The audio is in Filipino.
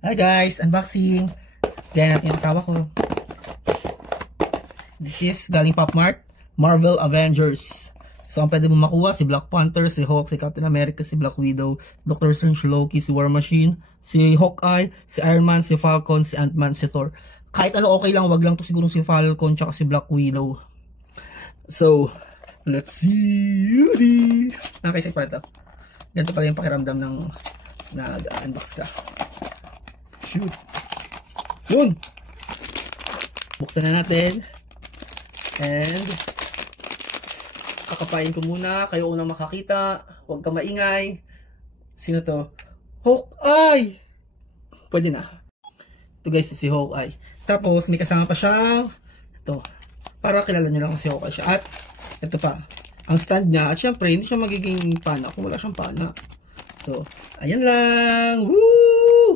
Hi guys, unboxing. Gaya natin yung asawa ko. This is galing Pop Mart, Marvel Avengers. So ang pwede mo makuha si Black Panther, si Hulk, si Captain America, si Black Widow, Doctor Strange, Loki, si War Machine, si Hawkeye, si Iron Man, si Falcon, si Ant-Man, si Thor. Kahit ano okay lang, wag lang to siguro si Falcon tsaka si Black Widow. So, let's see. Nakakaisip pala ito. Ganito pala yung pakiramdam ng nag-unbox ka. Shoot. Yun. Buksan na natin. And kakapain ko muna. Kayo unang makakita. Huwag ka maingay. Sino to? Hawkeye! Pwede na. Ito guys, si Hawkeye. Tapos may kasama pa siyang ito. Para kilala nyo lang si Hawkeye siya. At ito pa. Ang stand niya. At syempre, hindi siya magiging pana kung wala siyang pana. So, ayan lang. Woo!